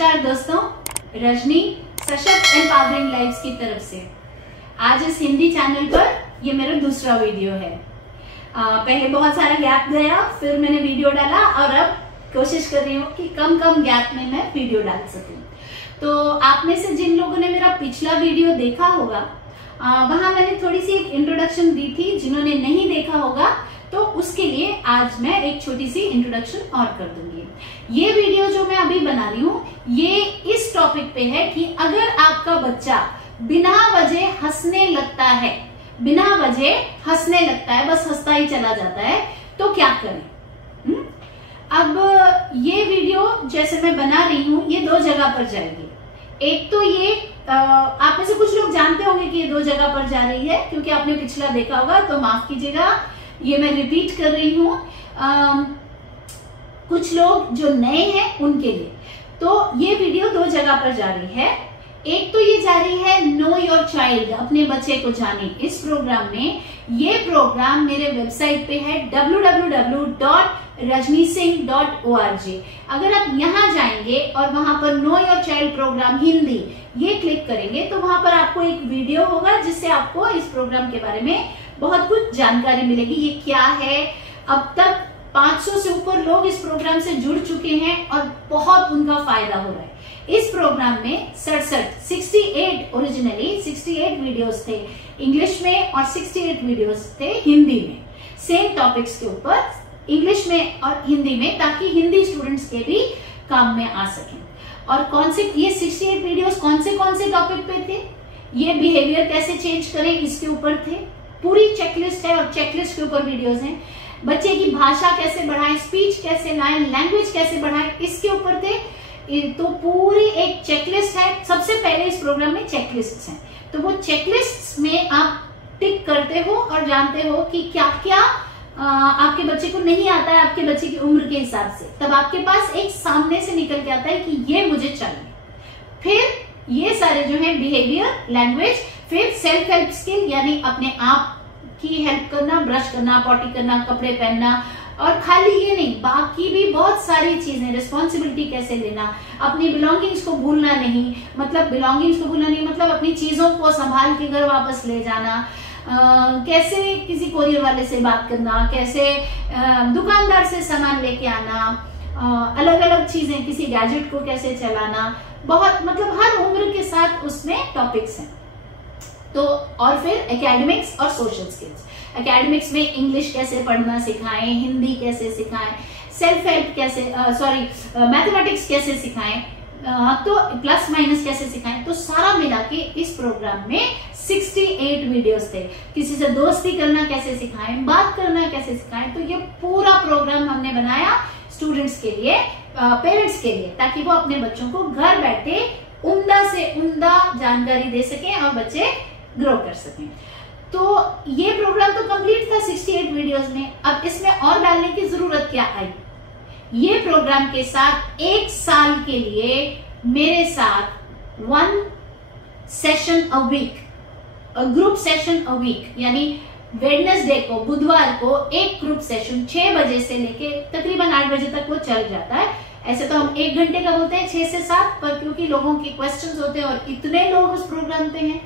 नमस्कार दोस्तों, रजनी सशक्त एम्पावरिंग लाइव्स की तरफ से आज इस हिंदी चैनल पर ये मेरा दूसरा वीडियो है। पहले बहुत सारा गैप गया, फिर मैंने वीडियो डाला और अब कोशिश कर रही हूँ कि कम गैप में मैं वीडियो डाल सकूं। तो आप में से जिन लोगों ने मेरा पिछला वीडियो देखा होगा, वहां मैंने थोड़ी सी एक इंट्रोडक्शन दी थी। जिन्होंने नहीं देखा होगा तो उसके लिए आज मैं एक छोटी सी इंट्रोडक्शन और कर दूंगी। ये वीडियो जो मैं अभी बना रही हूँ ये इस टॉपिक पे है कि अगर आपका बच्चा बिना वजह हंसने लगता है, बस हंसता ही चला जाता है, तो क्या करें। अब ये वीडियो जैसे मैं बना रही हूँ ये दो जगह पर जाएगी। एक तो ये आप में से कुछ लोग जानते होंगे कि ये दो जगह पर जा रही है, क्योंकि आपने पिछला देखा होगा, तो माफ कीजिएगा ये मैं रिपीट कर रही हूँ। कुछ लोग जो नए हैं उनके लिए तो ये वीडियो दो जगह पर जा रही है। एक तो ये जा रही है नो योर चाइल्ड, अपने बच्चे को जाने, इस प्रोग्राम में। ये प्रोग्राम मेरे वेबसाइट पे है www.rajnisingh.org। अगर आप यहाँ जाएंगे और वहां पर know your child programme Hindi ये क्लिक करेंगे तो वहां पर आपको एक वीडियो होगा जिससे आपको इस प्रोग्राम के बारे में बहुत कुछ जानकारी मिलेगी। ये क्या है, अब तक 500 से ऊपर लोग इस प्रोग्राम से जुड़ चुके हैं और बहुत उनका फायदा हो रहा है। इस प्रोग्राम में 68 ओरिजिनली 68 वीडियोस थे इंग्लिश में और 68 वीडियोस थे हिंदी में, सेम टॉपिक्स के ऊपर इंग्लिश में और हिंदी में, ताकि हिंदी स्टूडेंट्स के भी काम में आ सकें। और कौन से ये 68 वीडियोस कौन से टॉपिक पे थे, ये बिहेवियर कैसे चेंज करें इसके ऊपर थे, पूरी चेकलिस्ट है और चेकलिस्ट के ऊपर वीडियोस हैं। बच्चे की भाषा कैसे बढ़ाएं, स्पीच कैसे लाएं, लैंग्वेज कैसे बढ़ाएं, इसके ऊपर थे। तो पूरी एक चेकलिस्ट है। सबसे पहले इस प्रोग्राम में चेकलिस्ट्स हैं, तो वो चेकलिस्ट्स में आप टिक करते हो और जानते हो कि क्या क्या आपके बच्चे को नहीं आता है आपके बच्चे की उम्र के हिसाब से। तब आपके पास एक सामने से निकल के आता है कि ये मुझे चाहिए। फिर ये सारे जो है बिहेवियर, लैंग्वेज, फिर सेल्फ हेल्प स्किल यानी अपने आप की हेल्प करना, ब्रश करना, पॉटी करना, कपड़े पहनना, और खाली ये नहीं बाकी भी बहुत सारी चीजें, रिस्पॉन्सिबिलिटी कैसे लेना, अपनी बिलोंगिंग्स को भूलना नहीं, मतलब अपनी चीजों को संभाल के घर वापस ले जाना, कैसे किसी कोरियर वाले से बात करना, कैसे दुकानदार से सामान लेके आना, अलग अलग चीजें, किसी गैजेट को कैसे चलाना, बहुत मतलब हर उम्र के साथ उसमें टॉपिक्स हैं। तो और फिर एकेडमिक्स और सोशल स्किल्स। एकेडमिक्स में इंग्लिश कैसे पढ़ना सिखाएं, हिंदी कैसे सिखाएं, सेल्फ हेल्प कैसे मैथमेटिक्स कैसे सिखाएं, तो प्लस माइनस कैसे सिखाएं। तो सारा मिला के इस प्रोग्राम में 68 वीडियोस थे। किसी से दोस्ती करना कैसे सिखाएं, बात करना कैसे सिखाएं। तो ये पूरा प्रोग्राम हमने बनाया स्टूडेंट्स के लिए, पेरेंट्स के लिए, ताकि वो अपने बच्चों को घर बैठे उम्दा से उम्दा जानकारी दे सकें और बच्चे ग्रो कर सकें। तो ये प्रोग्राम तो कंप्लीट था 68 वीडियोस में। अब इसमें और डालने की जरूरत क्या आई। ये प्रोग्राम के साथ 1 साल के लिए मेरे साथ 1 session a week, group session a week, यानी वेडनेसडे को, बुधवार को एक ग्रुप सेशन 6 बजे से लेके तकरीबन 8 बजे तक वो चल जाता है। ऐसे तो हम 1 घंटे का बोलते हैं 6 से 7, पर क्योंकि लोगों के क्वेश्चंस होते हैं और इतने लोग उस प्रोग्राम पे हैं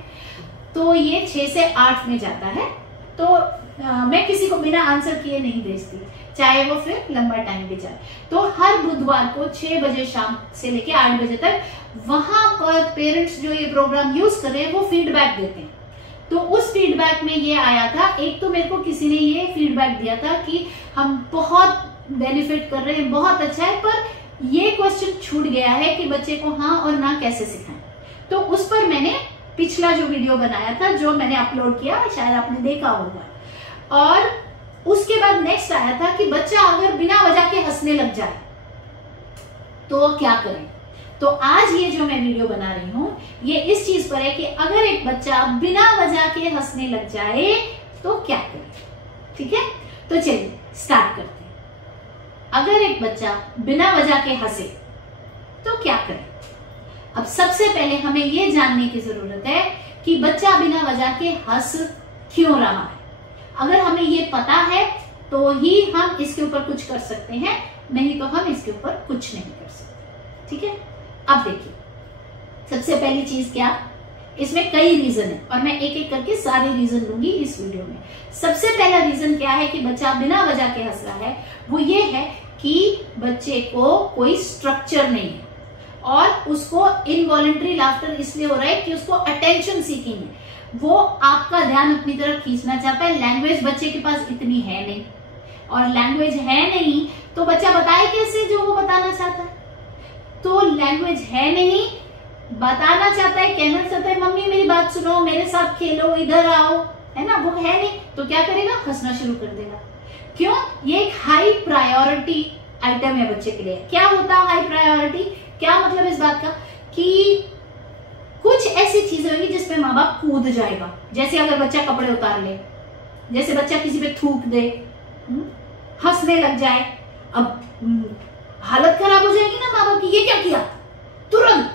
तो ये 6 से 8 में जाता है। तो मैं किसी को बिना आंसर किए नहीं भेजती, चाहे वो फिर लंबा टाइम भी जाए। तो हर बुधवार को 6 बजे शाम से लेके 8 बजे तक वहां पर पेरेंट्स जो ये प्रोग्राम यूज कर रहे हैं वो फीडबैक देते हैं। तो उस फीडबैक में ये आया था, एक तो मेरे को किसी ने ये फीडबैक दिया था कि हम बहुत बेनिफिट कर रहे हैं, बहुत अच्छा है, पर ये क्वेश्चन छूट गया है कि बच्चे को हाँ और ना कैसे सिखाएं। तो उस पर मैंने पिछला जो वीडियो बनाया था, जो मैंने अपलोड किया, शायद आपने देखा होगा। और उसके बाद नेक्स्ट आया था कि बच्चा अगर बिना वजह के हंसने लग जाए तो क्या करें। तो आज ये जो मैं वीडियो बना रही हूं ये इस चीज पर है कि अगर एक बच्चा बिना वजह के हंसने लग जाए तो क्या करें। ठीक है, तो चलिए स्टार्ट करते हैं। अगर एक बच्चा बिना वजह के हंसे तो क्या करें। अब सबसे पहले हमें यह जानने की जरूरत है कि बच्चा बिना वजह के हंस क्यों रहा है। अगर हमें ये पता है तो ही हम इसके ऊपर कुछ कर सकते हैं, नहीं तो हम इसके ऊपर कुछ नहीं कर सकते। ठीक है, अब देखिए, सबसे पहली चीज क्या, इसमें कई रीजन है और मैं एक एक करके सारे रीजन लूंगी इस वीडियो में। सबसे पहला रीजन क्या है कि बच्चा बिना वजह के हंस रहा है, वो ये है कि बच्चे को कोई स्ट्रक्चर नहीं है और उसको इनवॉलेंट्री लाफ्टर इसलिए हो रहा है कि उसको अटेंशन सीकिंग है, वो आपका ध्यान अपनी तरफ खींचना चाहता है। लैंग्वेज बच्चे के पास इतनी है नहीं, और लैंग्वेज है नहीं तो बच्चा बताए कैसे जो वो बताना चाहता है। तो लैंग्वेज है नहीं, बताना चाहता है, कहना चाहता है मम्मी मेरी बात सुनो, मेरे साथ खेलो, इधर आओ, है ना, वो है नहीं, तो क्या करेगा, हंसना शुरू कर देगा। क्यों? ये एक हाई प्रायोरिटी आइटम है बच्चे के लिए। क्या होता है हाई प्रायोरिटी? क्या मतलब इस बात का कि कुछ ऐसी चीजें होंगी जिसपे माँ बाप कूद जाएगा। जैसे अगर बच्चा कपड़े उतार ले, जैसे बच्चा किसी पे थूक दे, हंसने लग जाए, अब हालत खराब हो जाएगी ना माँ बाप की, ये क्या किया, तुरंत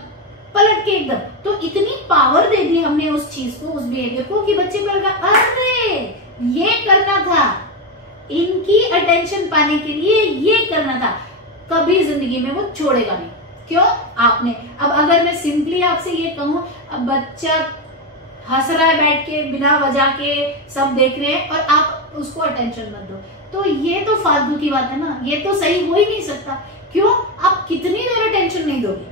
पलट के एकदम। तो इतनी पावर दे दी हमने उस चीज को, उस बिहेवियर को, कि बच्चे को लगा अरे ये करना था, इनकी अटेंशन पाने के लिए ये करना था, कभी जिंदगी में वो छोड़ेगा नहीं। क्यों? आपने, अब अगर मैं सिंपली आपसे ये कहूं, अब बच्चा हंस रहा है बैठ के बिना वजह के, सब देख रहे हैं और आप उसको अटेंशन मत दो, तो ये तो फालतू की बात है ना, ये तो सही हो ही नहीं सकता। क्यों? आप कितनी देर अटेंशन नहीं दोगे,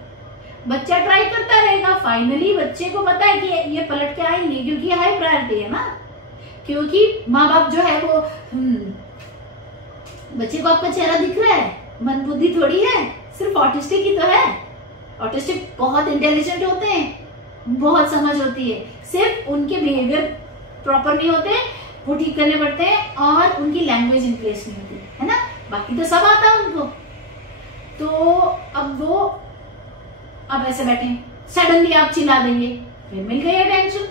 बच्चा ट्राई करता रहेगा, फाइनली बच्चे को पता है कि ये पलट के आएंगे, क्योंकि हाई प्रायोरिटी है ना, क्योंकि माँ बाप जो है वो बच्चे को आपका चेहरा दिख रहा है, मन बुद्धि थोड़ी है, सिर्फ ऑटिस्टिक ही तो है। ऑटिस्टिक बहुत इंटेलिजेंट होते हैं, बहुत समझ होती है, सिर्फ उनके बिहेवियर प्रॉपर नहीं होते, वो ठीक करने पड़ते हैं, और उनकी लैंग्वेज इन प्लेस नहीं होती है ना, बाकी तो सब आता है उनको। तो अब वो अब ऐसे बैठे, सडनली आप चिल्ला देंगे, फिर मिल गई अटेंशन।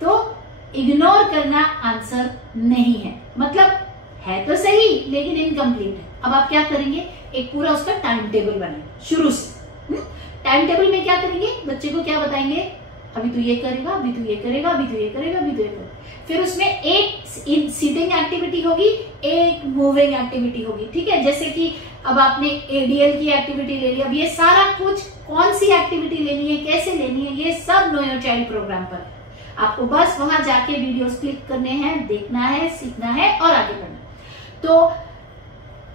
तो इग्नोर करना आंसर नहीं है, मतलब है तो सही लेकिन इनकम्प्लीट है। अब आप क्या करेंगे, एक पूरा उसका टाइम टेबल बनाएंगे शुरू से। टाइम टेबल में क्या करेंगे, बच्चे को क्या बताएंगे, अभी तू ये करेगा, अभी तू ये करेगा, अभी तू ये करेगा, अभी तू ये करेगा। फिर उसमें एक सिटिंग एक्टिविटी होगी, एक मूविंग एक्टिविटी होगी, ठीक है। जैसे कि अब आपने एडीएल की एक्टिविटी ले ली, अब ये सारा कुछ कौन सी एक्टिविटी लेनी है, कैसे लेनी है, ये सब नो योर चाइल्ड प्रोग्राम पर है। आपको बस वहां जाके वीडियोस क्लिक करने हैं, देखना है, सीखना है और आगे बढ़ना। तो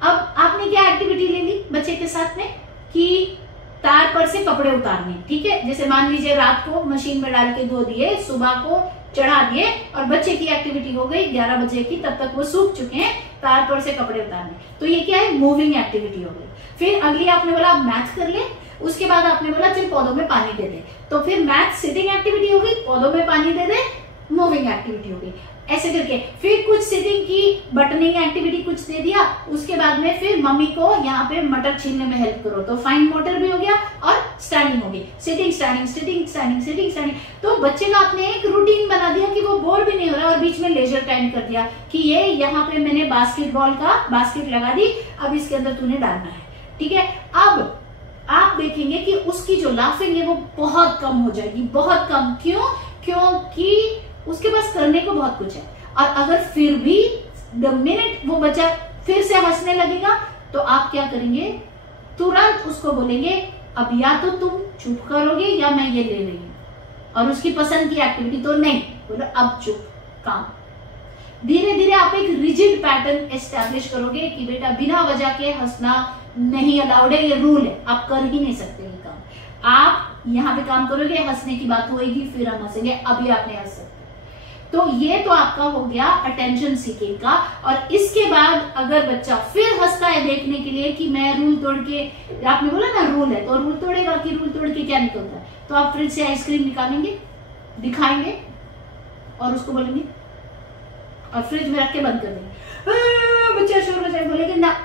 अब आपने क्या एक्टिविटी ले ली बच्चे के साथ में कि तार पर से कपड़े उतारने, ठीक है। जैसे मान लीजिए रात को मशीन में डाल के धो दिए, सुबह को चढ़ा दिए, और बच्चे की एक्टिविटी हो गई 11 बजे की, तब तक वो सूख चुके हैं, तार पर से कपड़े उतारने। तो ये क्या है, मूविंग एक्टिविटी हो गई। फिर अगली आपने बोला आप मैथ कर ले, उसके बाद आपने बोला चल पौधों में पानी दे दे, तो फिर मैथ सिटिंग एक्टिविटी हो गई, पौधों में पानी दे दे मूविंग एक्टिविटी हो गई, ऐसे करके। फिर कुछ सिटिंग की, बटनिंग एक्टिविटी कुछ दे दिया, उसके बाद में फिर मम्मी को यहाँ पे मटर छीलने में हेल्प करो, तो फाइन मोटर भी हो गया और स्टैंडिंग हो गई, sitting standing sitting standing sitting standing. तो बच्चे का आपने एक रूटीन बना दिया कि वो बोर भी नहीं हो रहा, और बीच में लेजर टाइम कर दिया कि ये यहाँ पे मैंने बास्केटबॉल का बास्केट लगा दी, अब इसके अंदर तूने डालना है, ठीक है। अब आप देखेंगे कि उसकी जो लाफिंग है वो बहुत कम हो जाएगी, बहुत कम। क्यों? क्योंकि उसके पास करने को बहुत कुछ है। और अगर फिर भी द मिनट वो बच्चा फिर से हंसने लगेगा, तो आप क्या करेंगे, तुरंत उसको बोलेंगे अब या तो तुम चुप करोगे या मैं ये ले रही हूं, और उसकी पसंद की एक्टिविटी तो नहीं, बोलो अब चुप, काम। धीरे धीरे आप एक रिजिड पैटर्न एस्टैब्लिश करोगे कि बेटा बिना वजह के हंसना नहीं अलाउड है, ये रूल है, आप कर ही नहीं सकते ये काम। आप यहाँ पे काम करोगे, हंसने की बात होगी, फिर हम हंसेंगे, अभी आप नहीं हंस सकते। तो ये तो आपका हो गया अटेंशन सीकिंग का। और इसके बाद अगर बच्चा फिर हंसता है देखने के लिए कि मैं रूल तोड़ के, आपने बोला ना रूल है, तो रूल तोड़ेगा कि रूल तोड़ के क्या निकलता है, तो आप फ्रिज से आइसक्रीम निकालेंगे, दिखाएंगे और उसको बोलेंगे और फ्रिज में रख के बंद कर देंगे। बच्चा शोर मचाए, बोलेंगे ना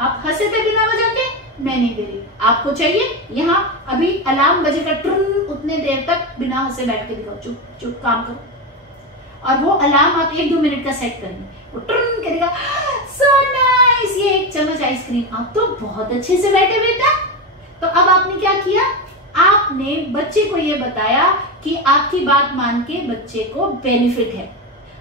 आप हंसे थे बिना वजह के, मैं नहीं दे रही, आपको चाहिए यहाँ अभी अलार्म बजेगा ट्रुन, उतने देर तक बिना हंसे बैठ के दिखाओ, चुप चुप काम करो। और वो अलार्म आप 1-2 मिनट का सेट करेंगे, वो ट्रुन करेगा, सो नाइस, ये एक चम्मच आइसक्रीम, आप तो बहुत अच्छे से बैठे बेटा। तो अब आपने क्या किया, आपने बच्चे को ये बताया कि आपकी बात मान के बच्चे को बेनिफिट है,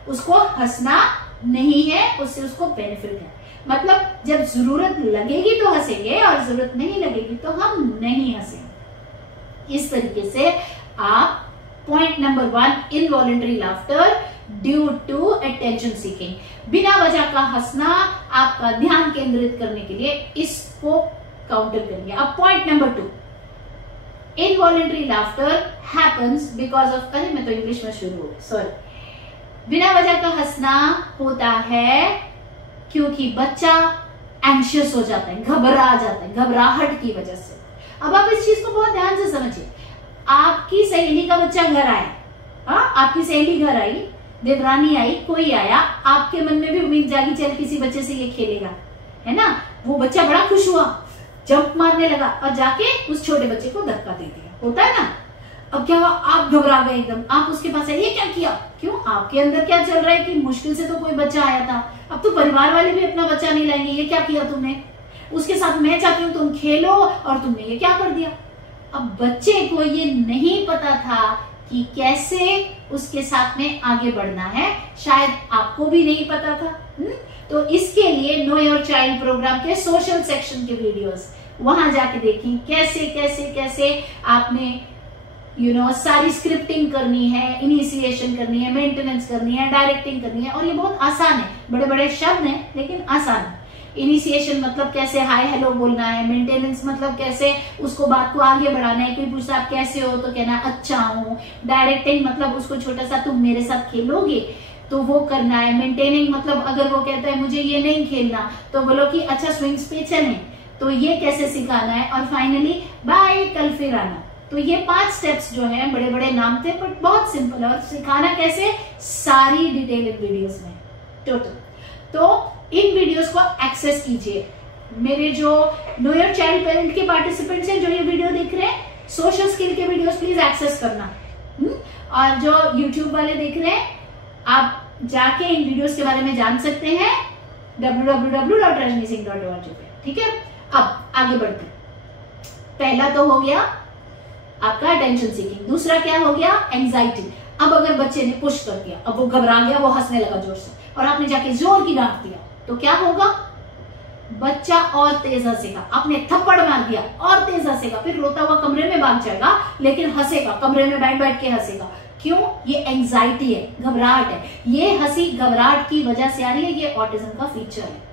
उसको हंसना नहीं है, उससे उसको बेनिफिट है। मतलब जब जरूरत लगेगी तो हंसेंगे और जरूरत नहीं लगेगी तो हम नहीं हंसेंगे। इस तरीके से आप point number 1, involuntary laughter due to attention seeking, बिना वजह का हंसना आपका ध्यान केंद्रित करने के लिए, इसको काउंटर करेंगे। अब point number 2, involuntary laughter happens because of, अरे मैं तो इंग्लिश में शुरू हो गई, सॉरी। बिना वजह का हंसना होता है क्योंकि बच्चा एंशियस हो जाता है, घबरा जाता है, घबराहट की वजह से। अब आप इस चीज को बहुत ध्यान से समझिए। आपकी सहेली का बच्चा घर आया, आपकी सहेली घर आई, देवरानी आई, कोई आया, आपके मन में भी उम्मीद जागी चल किसी बच्चे से ये खेलेगा, है ना। वो बच्चा बड़ा खुश हुआ, जंप मारने लगा और जाके उस छोटे बच्चे को धक्का दे दिया, होता है ना। अब क्या हुआ, आप घबरा गए एकदम, आप उसके पास आए, ये क्या किया? क्यों? आपके अंदर क्या चल रहा है कि मुश्किल से तो कोई बच्चा आया था, अब तो परिवार वाले भी अपना बच्चा नहीं लाएंगे, ये क्या किया तुमने? उसके साथ मैं चाहती हूँ तुम खेलो और तुमने ये क्या कर दिया। अब बच्चे को ये नहीं पता था कि कैसे उसके साथ में आगे बढ़ना है, शायद आपको भी नहीं पता था। तो इसके लिए नो योर चाइल्ड प्रोग्राम के सोशल सेक्शन के वीडियोस वहां जाके देखें, कैसे कैसे कैसे आपने सारी स्क्रिप्टिंग करनी है, इनिशिएशन करनी है, मेंटेनेंस करनी है, डायरेक्टिंग करनी है। और ये बहुत आसान है, बड़े बड़े शब्द हैं लेकिन आसान है। इनिशिएशन मतलब कैसे हाय हेलो बोलना है, मेंटेनेंस मतलब कैसे उसको बात को आगे बढ़ाना है, कोई पूछता आप कैसे हो तो कहना अच्छा हूँ। डायरेक्टिंग मतलब उसको छोटा सा तुम मेरे साथ खेलोगे तो वो करना है। मेंटेनिंग मतलब अगर वो कहता है मुझे ये नहीं खेलना तो बोलो कि अच्छा स्विंग्स पे चलें, तो ये कैसे सिखाना है। और फाइनली बाय, कल फिर आना। तो ये 5 स्टेप्स जो है, बड़े बड़े नाम थे बट बहुत सिंपल है। और सिखाना कैसे, सारी डिटेल इन वीडियोस में टोटल। तो इन वीडियोस को एक्सेस कीजिए। मेरे जो नो योर चाइल्ड पेरेंट के पार्टिसिपेंट्स हैं जो ये वीडियो देख रहे हैं, सोशल स्किल के वीडियोस प्लीज एक्सेस करना। और जो यूट्यूब वाले देख रहे हैं, आप जाके इन वीडियोस के बारे में जान सकते हैं www.rajnisingh.org पे। ठीक है, अब आगे बढ़ते हैं। पहला तो हो गया आपका अटेंशन सीकिंग, दूसरा क्या हो गया, एंजाइटी। अब अगर बच्चे ने पुश कर दिया, अब वो घबरा गया, वो हंसने लगा जोर से और आपने जाके जोर की डांट दिया, तो क्या होगा, बच्चा और तेज हंसेगा। आपने थप्पड़ मार दिया और तेज हंसेगा, फिर रोता हुआ कमरे में भाग जाएगा लेकिन हंसेगा, कमरे में बैठ बैठ के हंसेगा। क्यों? ये एंजाइटी है, घबराहट है। ये हंसी घबराहट की वजह से आ रही है, ये ऑटिज्म का फीचर है।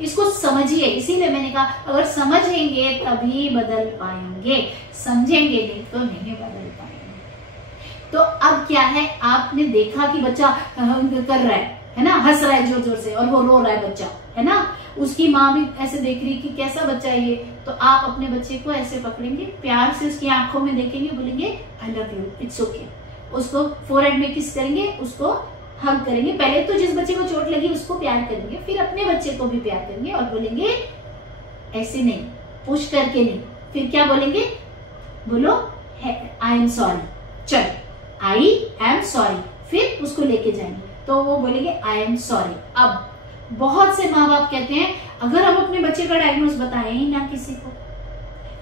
इसको समझिए, इसीलिए मैंने कहा अगर समझेंगे तभी बदल पाएंगे, समझेंगे नहीं तो नहीं बदल पाएंगे। तो अब क्या है, आपने देखा कि बच्चा कर रहा है ना, हंस रहा है जोर जोर से और वो रो रहा है बच्चा, है ना। उसकी माँ भी ऐसे देख रही कि कैसा बच्चा है ये। तो आप अपने बच्चे को ऐसे पकड़ेंगे, प्यार से उसकी आंखों में देखेंगे, बोलेंगे I love you, it's okay. उसको फोरहेड में किस करेंगे, उसको हग करेंगे। पहले तो जिस बच्चे को चोट लगी उसको प्यार करेंगे, फिर अपने बच्चे को भी प्यार करेंगे और बोलेंगे ऐसे नहीं, पुश करके नहीं। फिर क्या बोलेंगे, बोलो आई एम सॉरी, चल आई एम सॉरी। फिर उसको लेके जाएंगे तो वो बोलेंगे आई एम सॉरी। अब बहुत से माँ बाप कहते हैं अगर हम अपने बच्चे का डायग्नोस बताएं ही ना किसी को,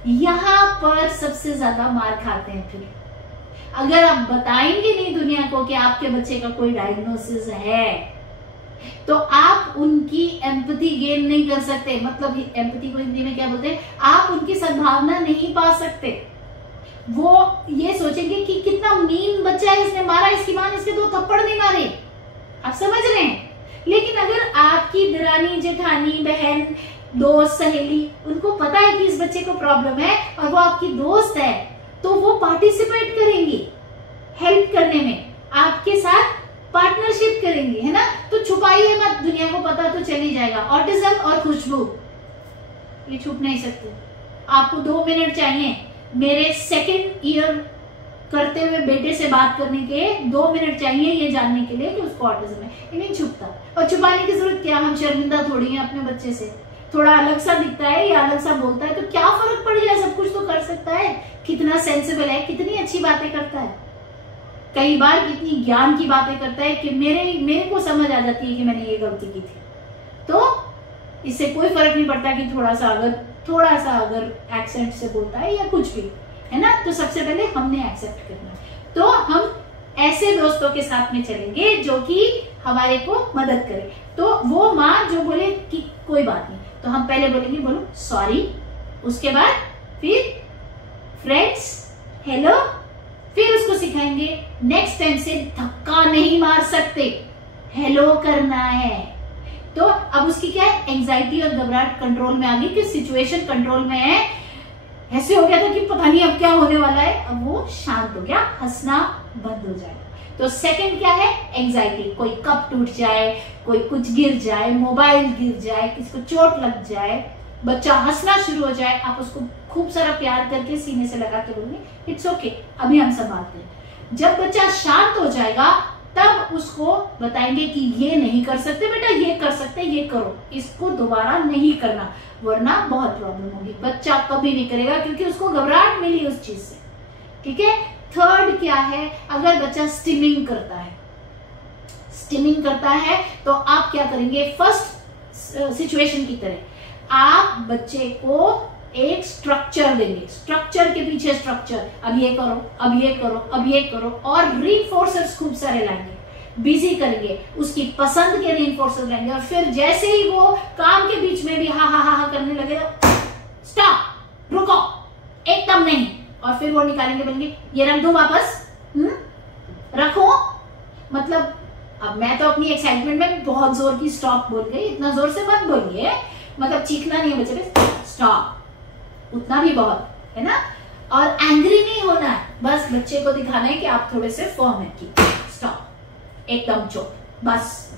यहां पर सबसे ज्यादा मार खाते हैं। फिर अगर आप बताएंगे नहीं दुनिया को कि आपके बच्चे का कोई डायग्नोसिस है, तो आप उनकी एम्पैथी गेन नहीं कर सकते। मतलब एम्पैथी को हिंदी में क्या बोलते हैं, आप उनकी सद्भावना नहीं पा सकते। वो ये सोचेंगे कि कितना मीन बच्चा है, इसने मारा, इसकी मां ने इसके 2 थप्पड़ नहीं मारे। आप समझ रहे हैं। लेकिन अगर आपकी दरानी, जेठानी, बहन, दोस्त, सहेली, उनको पता है कि इस बच्चे को प्रॉब्लम है और वो आपकी दोस्त है, तो वो पार्टिसिपेट करेंगी हेल्प करने में, आपके साथ पार्टनरशिप करेंगे, है ना। तो छुपाइए मत, दुनिया को पता तो चल ही जाएगा। ऑटिज्म और खुशबू ये छुप नहीं सकते। आपको 2 मिनट चाहिए। मेरे 2nd ईयर करते हुए बेटे से बात करने के 2 मिनट चाहिए ये जानने के लिए कि उसको ऑटिज्म है। ये नहीं छुपता। और छुपाने की जरूरत क्या, हम शर्मिंदा थोड़ी हैं अपने बच्चे से। थोड़ा अलग सा दिखता है या अलग सा बोलता है तो क्या फर्क पड़ जाए, सब कुछ तो कर सकता है। कितना सेंसिबल है, कितनी अच्छी बातें करता है, कई बार कितनी ज्ञान की बातें करता है कि मेरे को समझ आ जाती है कि मैंने ये गलती की थी। तो इससे कोई फर्क नहीं पड़ता कि थोड़ा सा अगर एक्सेंट से बोलता है या कुछ भी, है ना। तो सबसे पहले हमने एक्सेप्ट करना है। तो हम ऐसे दोस्तों के साथ में चलेंगे जो कि हमारे को मदद करे। तो वो माँ जो बोले कि कोई बात नहीं, तो हम पहले बोलेंगे बोलो सॉरी, उसके बाद फिर फ्रेंड्स, हेलो। फिर उसको सिखाएंगे नेक्स्ट टाइम से धक्का नहीं मार सकते, हेलो करना है। तो अब उसकी क्या है, एंजाइटी और घबराहट कंट्रोल में आ गई कि सिचुएशन कंट्रोल में है। ऐसे हो गया था कि पता नहीं अब क्या होने वाला है, अब वो शांत हो गया, हंसना बंद हो जाएगा। तो सेकंड क्या है, एंजाइटी। कोई कप टूट जाए, कोई कुछ गिर जाए, मोबाइल गिर जाए, किसी को चोट लग जाए, बच्चा हंसना शुरू हो जाए, आप उसको खूब सारा प्यार करके सीने से लगा के बोलेंगे इट्स ओके, अभी हम संभालते हैं। जब बच्चा शांत हो जाएगा तब उसको बताएंगे कि ये नहीं कर सकते बेटा, ये कर सकते, ये करो, इसको दोबारा नहीं करना वरना बहुत प्रॉब्लम होगी। बच्चा कभी नहीं करेगा क्योंकि उसको घबराहट मिली उस चीज से। ठीक है। थर्ड क्या है, अगर बच्चा स्टिमिंग करता है, स्टिमिंग करता है तो आप क्या करेंगे, फर्स्ट सिचुएशन की तरह आप बच्चे को एक स्ट्रक्चर देंगे, स्ट्रक्चर के पीछे स्ट्रक्चर, अब ये करो, अब ये करो, अब ये करो, और रीइंफोर्सर्स खूब सारे लाएंगे, बिजी करेंगे, उसकी पसंद के रीइंफोर्सर्स लाएंगे। और फिर जैसे ही वो काम के बीच में भी हा हा हा करने लगे, स्टॉप, रुको, एकदम नहीं, और फिर वो निकालेंगे, बोलेंगे ये रख दो वापस, रखो। मतलब अब मैं तो अपनी एक्साइटमेंट में बहुत जोर की स्टॉप बोल गई, इतना जोर से मत बोलिए, मतलब चीखना नहीं है बच्चे पे, स्टॉप, उतना भी बहुत है ना। और एंग्री नहीं होना है, बस बच्चे को दिखाना है कि आप थोड़े से फर्म है कि स्टॉप, एकदम चुप, बस।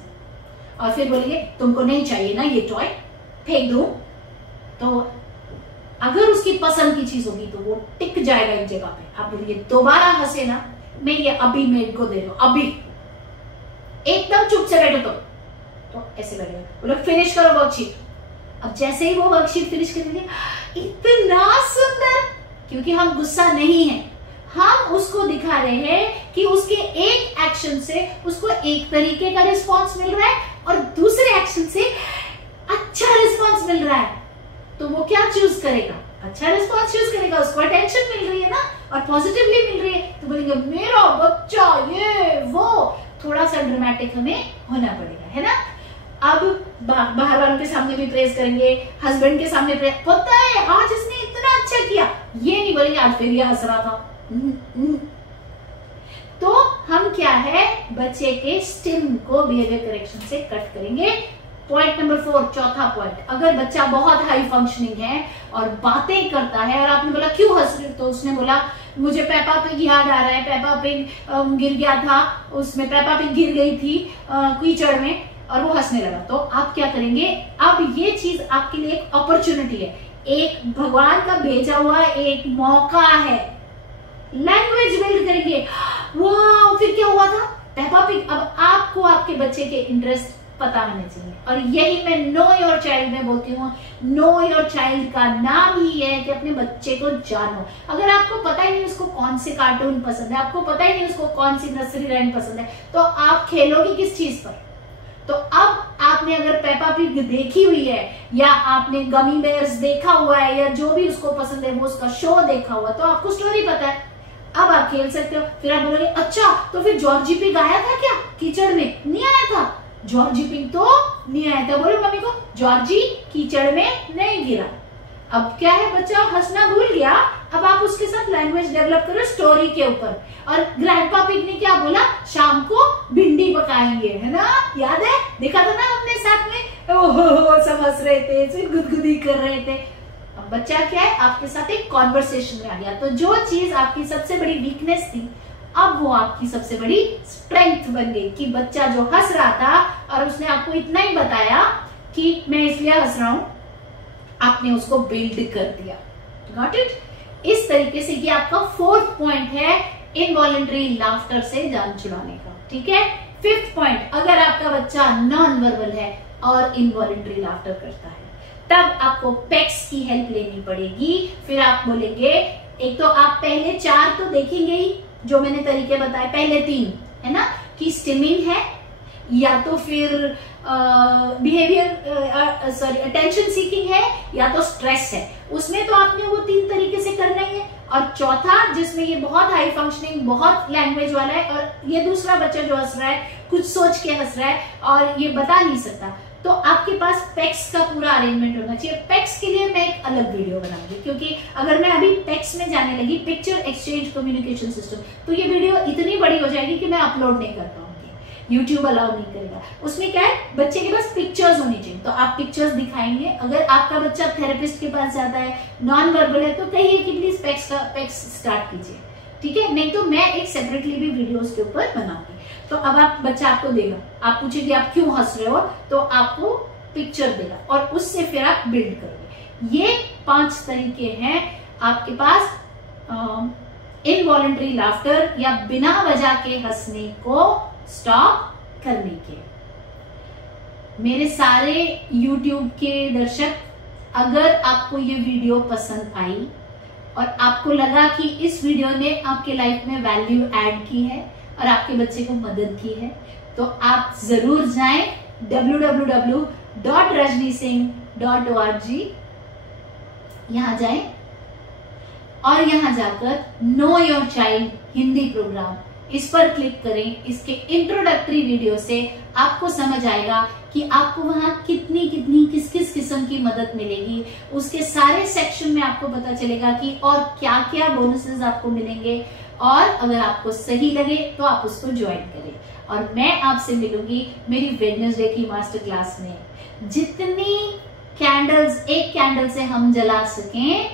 और फिर बोलेंगे तुमको नहीं चाहिए ना ये टॉय, फेंक दूं। तो अगर उसकी पसंद की चीज होगी तो वो टिक जाएगा एक जगह पे। आप बोलिए दोबारा हंसे ना, मैं ये अभी मेरे को दे दो, अभी एकदम चुप से बैठो। तो ऐसे लगेगा, बोलो फिनिश करो वर्कशीट। अब जैसे ही वो वर्कशीट फिनिश करेंगे, इतना सुंदर, क्योंकि हम गुस्सा नहीं है, हम उसको दिखा रहे हैं कि उसके एक एक्शन से उसको एक तरीके का रिस्पॉन्स मिल रहा है और दूसरे एक्शन से अच्छा रिस्पॉन्स मिल रहा है। तो वो क्या चूज करेगा, अच्छा रिस्पॉन्स चूज करेगा, उसको अटेंशन मिल रही है ना, और पॉजिटिवली मिल रही है, तो बोलेंगे मेरा बच्चा ये वो। थोड़ा सा ड्रामेटिक हमें होना पड़ेगा, है ना। अब बाहर वालों के सामने भी प्रेज करेंगे, हस्बैंड के सामने प्रेज, पता है आज इसने इतना अच्छा किया, ये नहीं बोलेंगे आज फिर ये हंस रहा था। तो हम क्या है, बच्चे के स्टिम को बिहेवियर करेक्शन से कट करेंगे। पॉइंट नंबर 4, चौथा पॉइंट, अगर बच्चा बहुत हाई फंक्शनिंग है और बातें करता है और आपने बोला क्यों हंस रहे, तो उसने बोला मुझे पेपा पिग याद आ रहा है, पेपा पिग गिर गया था, उसमें पेपा पिग गिर गई थी कीचड़ में, और वो हंसने लगा। तो आप क्या करेंगे, अब ये चीज आपके लिए एक अपॉर्चुनिटी है, एक भगवान का भेजा हुआ एक मौका है, लैंग्वेज बिल्ड करेंगे। वाह, फिर क्या हुआ था, पेपा पिग। अब आपको आपके बच्चे के इंटरेस्ट पता होने चाहिए, और यही मैं नो योर चाइल्ड में बोलती हूँ। नो योर चाइल्ड का नाम ही है कि अपने बच्चे को जानो। अगर आपको पता ही नहीं उसको कौन से कार्टून पसंद है, आपको पता ही नहीं उसको कौन सी नर्सरी राइम पसंद है, तो आप खेलोगे किस चीज पर। तो अब आपने अगर पेपा पिग देखी हुई है, या आपने गमी बेयर्स देखा हुआ है, या जो भी उसको पसंद है वो उसका शो देखा हुआ, तो आपको स्टोरी पता है, अब आप खेल सकते हो। फिर आप बोलोगे अच्छा तो फिर जॉर्जी पिग आया था क्या कीचड़ में, नहीं आया था, जॉर्जी पिग तो नहीं आया था। बोलो मम्मी को, जॉर्जी कीचड़ में नहीं गिरा। अब क्या है, बच्चा हंसना भूल गया, अब आप उसके साथ लैंग्वेज डेवलप करो स्टोरी के ऊपर। और ग्रैंडपा पिग ने क्या बोला, शाम को भिंडी पकाएंगे, है ना, याद है, देखा था ना अपने साथ में, ओहो सब हंस रहे थे, फिर गुदगुदी कर रहे थे। अब बच्चा क्या है, आपके साथ एक कॉन्वर्सेशन में आ गया। तो जो चीज आपकी सबसे बड़ी वीकनेस थी, अब वो आपकी सबसे बड़ी स्ट्रेंथ बन गई, कि बच्चा जो हंस रहा था और उसने आपको इतना ही बताया कि मैं इसलिए हंस रहा हूं, आपने उसको बिल्ड कर दिया। Got it. इस तरीके से ये आपका 4th पॉइंट है इनवॉलंटरी लाफ्टर से जान छुड़ाने का। ठीक है। 5th पॉइंट, अगर आपका बच्चा नॉन वर्बल है और इनवॉलंटरी लाफ्टर करता है, तब आपको पेक्स की हेल्प लेनी पड़ेगी। फिर आप बोलेंगे, एक तो आप पहले 4 तो देखेंगे ही जो मैंने तरीके बताए, पहले 3 है ना, कि स्टिमिंग है, या तो फिर बिहेवियर सॉरी अटेंशन सीकिंग है, या तो स्ट्रेस है। उसमें तो आपने वो 3 तरीके से करना ही है। और चौथा, जिसमें ये बहुत हाई फंक्शनिंग, बहुत लैंग्वेज वाला है, और ये दूसरा बच्चा जो हंस रहा है कुछ सोच के हंस रहा है और ये बता नहीं सकता, तो आपके पास पेक्स का पूरा अरेंजमेंट होना चाहिए। पेक्स के लिए मैं एक अलग वीडियो बनाऊंगी, क्योंकि अगर मैं अभी पेक्स में जाने लगी, पिक्चर एक्सचेंज कम्युनिकेशन सिस्टम, तो ये वीडियो इतनी बड़ी हो जाएगी कि मैं अपलोड नहीं कर पाऊंगी, यूट्यूब अलाउ नहीं करेगा। उसमें क्या है, बच्चे के पास पिक्चर्स होनी चाहिए, तो आप पिक्चर्स दिखाएंगे। अगर आपका बच्चा थेरेपिस्ट के पास जाता है, नॉन वर्बल है, तो कहिए कि प्लीज पेक्स स्टार्ट कीजिए, ठीक है। नहीं तो मैं एक सेपरेटली भी वीडियो उसके ऊपर बनाऊंगी। तो अब बच्चा आपको देगा, आप पूछेंगे आप क्यों हंस रहे हो, तो आपको पिक्चर देगा और उससे फिर आप बिल्ड करोगे। ये 5 तरीके हैं आपके पास इनवॉलंटरी लाफ्टर या बिना वजह के हंसने को स्टॉप करने के। मेरे सारे YouTube के दर्शक, अगर आपको ये वीडियो पसंद आई और आपको लगा कि इस वीडियो ने आपके लाइफ में वैल्यू ऐड की है और आपके बच्चे को मदद की है, तो आप जरूर जाएं www.rajnisingh.org, यहां जाएं और यहां जाकर know your child Hindi programme, इस पर क्लिक करें। इसके इंट्रोडक्टरी वीडियो से आपको समझ आएगा कि आपको वहां कितनी किस किस किस्म की मदद मिलेगी। उसके सारे सेक्शन में आपको पता चलेगा कि और क्या क्या बोनसेस आपको मिलेंगे, और अगर आपको सही लगे तो आप उसको ज्वाइन करें। और मैं आपसे मिलूंगी मेरी वेडनेसडे की मास्टर क्लास में। जितनी कैंडल्स एक कैंडल से हम जला सकें,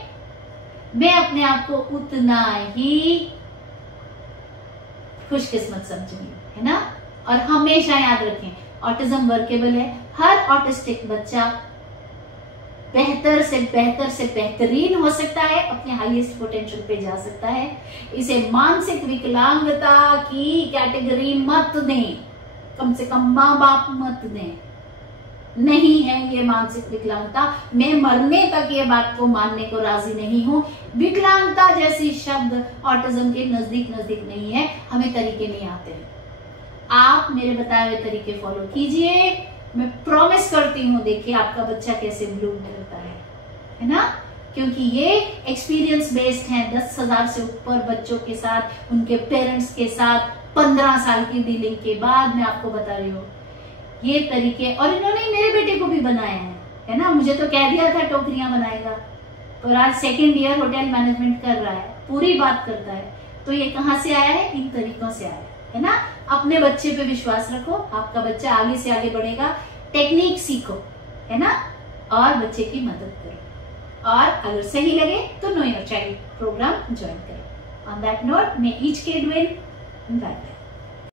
मैं अपने आप को उतना ही खुशकिस्मत समझूंगी, है ना। और हमेशा याद रखें, ऑटिज्म वर्केबल है। हर ऑटिस्टिक बच्चा बेहतर से बेहतरीन हो सकता है, अपने हाईएस्ट पोटेंशियल पे जा सकता है। इसे मानसिक विकलांगता की कैटेगरी मत दें, कम से कम माँ बाप मत दें। नहीं है ये मानसिक विकलांगता, मैं मरने तक ये बात को मानने को राजी नहीं हूं। विकलांगता जैसी शब्द ऑटिज्म के नजदीक नहीं है, हमें तरीके नहीं आते हैं। आप मेरे बताए हुए तरीके फॉलो कीजिए, मैं प्रॉमिस करती हूँ, देखिए आपका बच्चा कैसे ब्लूम करता है ना। क्योंकि ये एक्सपीरियंस बेस्ड है। 10,000 से ऊपर बच्चों के साथ, उनके पेरेंट्स के साथ 15 साल की डीलिंग के बाद मैं आपको बता रही हूँ ये तरीके। और इन्होंने मेरे बेटे को भी बनाया है ना। मुझे तो कह दिया था टोकरियां बनाएगा, और आज 2nd ईयर होटल मैनेजमेंट कर रहा है, पूरी बात करता है। तो ये कहाँ से आया है? इन तरीकों से आया है ना। अपने बच्चे पे विश्वास रखो, आपका बच्चा आगे से आगे बढ़ेगा। टेक्निक सीखो, है ना, और बच्चे की मदद करो। और अगर सही लगे तो know your child program join करो। On that note, may each kid win. Bye bye.